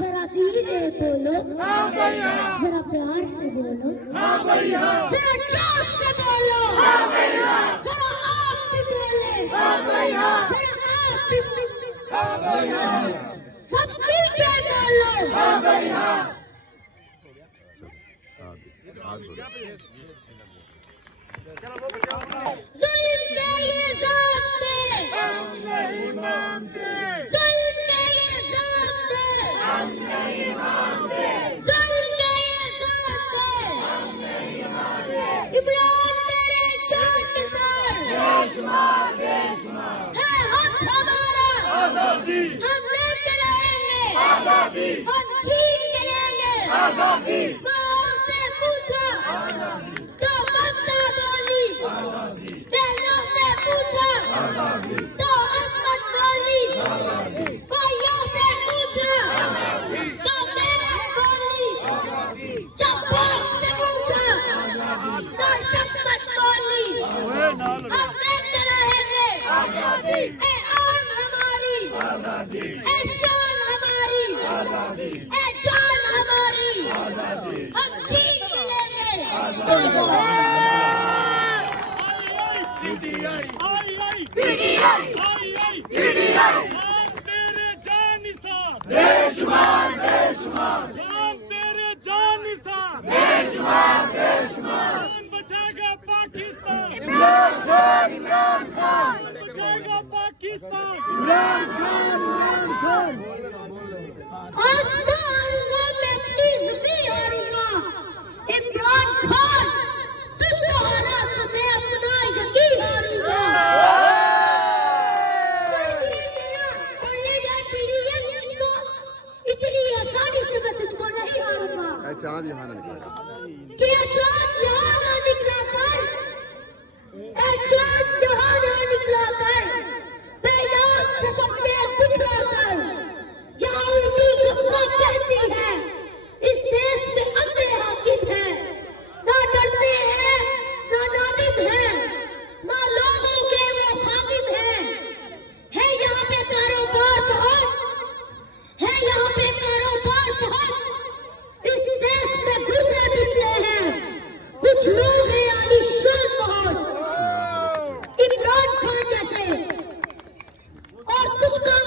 जरा धीरे बोलो, जरा प्यार से बोलो, जरा जोर से बोलो, जरा आप भी बोले, जरा आप भी सब मिलके बोलो। जुल्म के ये ज़ाते हम नहीं मानते, जुल्म के ये ज़ाते हम नहीं मानते, जुल्म के ये ज़ाते हम नहीं मानते। इमरान तेरे जान निसार बेशुमार बेशुमार है हक हमारा आज़ादी, हम लेके रहेंगे आज़ादी, हम छीन के रहेंगे आज़ादी। माँ से पूछा तो ममता बोली, बहनों से पूछा तो असमत बोली, भाइयों से पूछा तो मेरठ बोली, चप्पल से पूछा तो शफकत बोली। हम लेके रहेंगे आज़ादी, ए आन हमारी आज़ादी, ए शान हमारी आज़ादी, ए जान हमारी आज़ादी, हम छीन के लेंगे पीटीआई हम तेरे जान निसार बेशुमार बेशुमार, हम तेरे जान निसार बेशुमार बेशुमार। कौन बचाएगा पाकिस्तान, इमरान खान, इमरान खान बचाएगा पाकिस्तान, इमरान खान, इमरान खान। आस्था हारूंगा मैं अपनी ज़मीं हारूंगा, इमरान खान तुझको हरा तो मैं अपना यकीन हारूंगा। साथियों मेरा कॉलेज है पीडीएम, तुझको इतनी आसानी से मैं तुझको नहीं हारूंगा। चांद यहाँ ना निकला, क्या चाँद यहाँ ना निकला कर, चाँद यहाँ ना निकला कर, पैगाम से सबने दिखला कर। यहाँ उल्टी गंगा कहती है इस देश में अंधे हाकिम है, ना डरते हैं ना नादिम है, ना लोगों के वो खादिम है यहाँ पे कारोबार बहुत है, यहाँ पे कारोबार बहुत। इस देश में गुर्दे बिकते हैं, कुछ लोग हैं आलिशान बहुत, इमरान खान जैसे, और कुछ काम